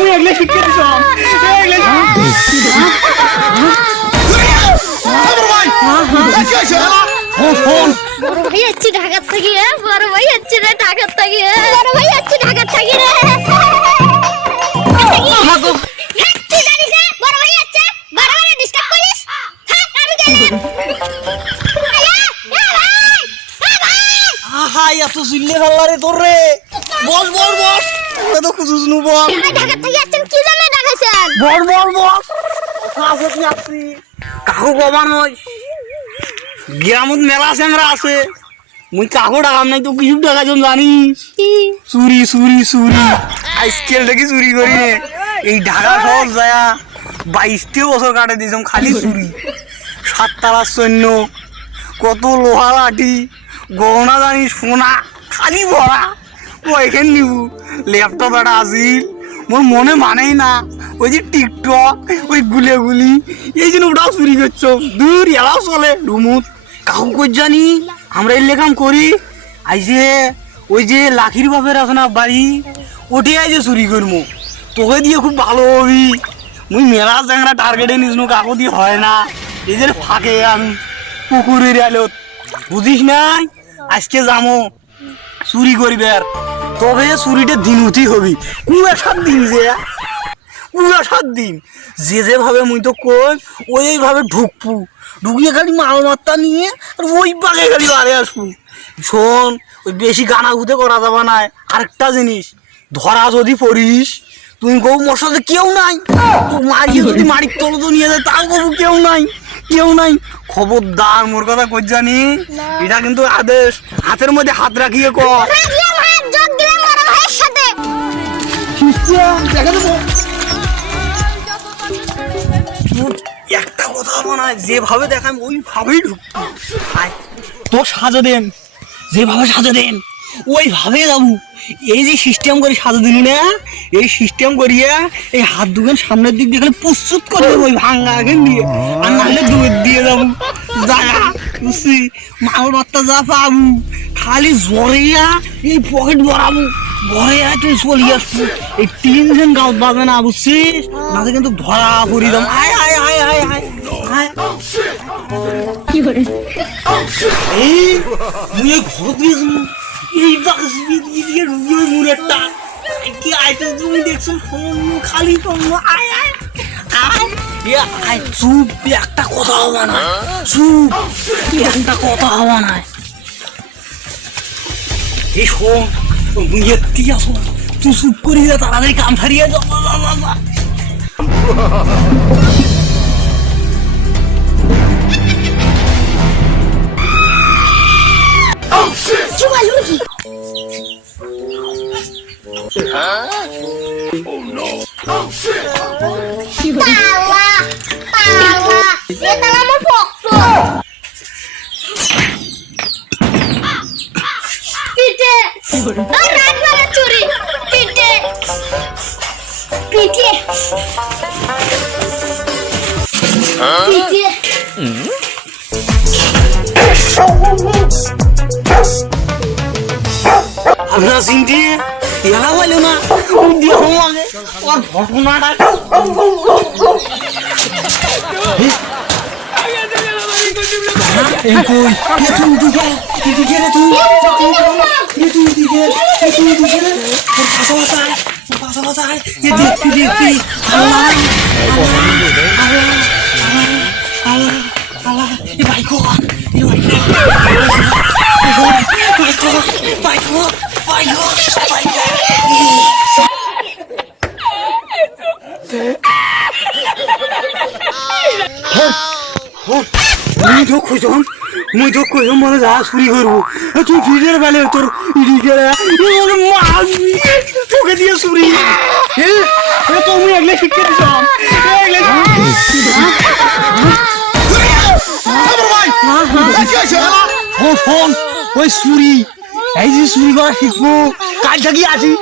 তুমি এগুলো শিখে দিছো বড় ভাই যাচ্ছে ঢাকার থেকে বড় ভাই যাচ্ছে রে ঢাকার থেকে বড় ভাই যাচ্ছে ঢাকার থেকে রে আমাগো তুই জানিস না বড় ভাই যাচ্ছে বড় ভাই ডিস্টার্ব করিস থাক আমি গেলাম আহা এত চিল্লে ভাল্লারে তোর রে বস বস বস তুই তো খুঁজুস নু বল ঢাকার থেকে যাচ্ছেন কি জানে ঢাকাইছেন বল বল বল আছে কি আসছি কাকু কবা নয় গ্রামত মেলা স্যাংরা আছে মুই কাকু ডাকাম নাই তো কিছু টাকা জন জানি চুরি চুরি চুরি আইসকেল দেখি চুরি করি এই ঢাকা শহর যায়া 22টি বছর কাটে দিয়েছিলাম খালি চুরি 7 তালার সৈন্য কত লোহা লাঠি গহনা জানি সোনা খালি ভরা ওইখান নিবু ল্যাপটপ একটা আসিল মোর মনে মানেই না ওই যে টিকটক ওই গুলি এই জন্য ওটাও চুরি করছো দূর এলাও চলে রুমুত কাকু কই জানি আমরা এই লেখাম করি আইসে ওই যে লাখির বাপের আছে না বাড়ি ওটি আইসে চুরি করবো তোকে দিয়ে খুব ভালো হবি মুই মেলা চ্যাংরা টার্গেটে নিসনু কাকু দিয়ে হয় না এই যে ফাঁকে আমি পুকুরের আলোত বুঝিস নাই আজকে যামো চুরি করিবার তবে চুরিটা দিন উঠি হবি কুয়া 7 দিন যে পুরা 7 দিন যে যেভাবে মুই তো কই ওইভাবে ঢুকপু ঢুকিয়ে খালি মালমাত্তা নিয়ে আর ওই বাগে খালি বাড়ি আসবো শোন ওই বেশি গানাগুতে করা যাবে না আরেকটা জিনিস ধরা যদি পড়িস তুই কবু মোর সাথে কেউ নাই তো মারিয়ে যদি মারির তল তো নিয়ে যায় তাও কবু কেউ নাই খবরদার মোর কথা কই জানি এটা কিন্তু আদেশ হাতের মধ্যে হাত রাখিয়ে কর রাখলাম হাত যোগ দিলাম বড় ভাইয়ের সাথে দেখা দেবো একটা কথা মনে হয় যেভাবে দেখাম ওইভাবেই ঢুকবো তোর সাজা দেন যেভাবে সাজা দেন ওইভাবে যাবো এই যে সিস্টেম করে সাজা দিন না এই সিস্টেম করিয়া এই হাত দুখান সামনের দিক দিয়ে খালি প্রস্তুত করে দেবো ওই ভাঙ্গা আগে দিয়ে আর নাহলে দূরের দিয়ে যাবো যা বুঝছি মাল মাত্রা যা পাবো খালি জ্বরেয়া এই পকেট ভরাবো ভরে তুই চলি আসবো এই 3 জন গাঁত বাজবে না বুঝছিস না কিন্তু ধরা পড়ি দাম আয় আয় আয় আয় আয় কি করে এই মুই ঘর দিয়েছি এই বাক্সি দিয়ে রুই মুরেরটা কি আইতে তুমি দেখছো খালি তোমরা আয় আয় আয় এ আয় চুপ একটা কথা হবে না চুপ একটা কথা হবে না এই শোন মুই এত্তি আসো তুই চুপ করি তাড়াতাড়ি কাম ছাড়িয়ে যা চুয়া লুকি তালা এটা আমার পক্ষ পিঠে আর রাত বেলা চুরি পিঠে পিঠে পিঠে আমরা চিনতে এলা বলো না দিয়ে আমাকে ওর ঘটনাটা এই কই তুই দিকে রে তুই দিকে রে পাশা এ দেখি আল্লাহ এ বাইকো মুই তো কইম মানে যা চুরি করবো তুই ফিরের বেলে তোর তোকে দিয়ে চুরি তুমি এগুলো শিখতে দিতাম ওই চুরি এই যে চুরি করা শিখবো কাল থাকি আছি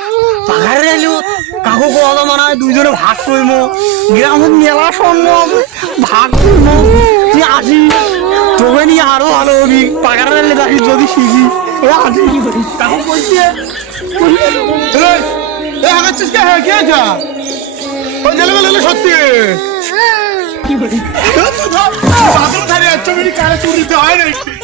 পাহাড়ে এলো কাকু কথা মানে দুইজনে ভাগ করবো গ্রামের মেলা স্বর্ণ ভাগ করবো তুই আসি তোকে নিয়ে আরো ভালো হবি পাহাড়ে এলে আসি যদি শিখি আসি কাকু বলছে সত্যি বাদল ধারে 100 মিনিট কারে চুরিতে হয় নাকি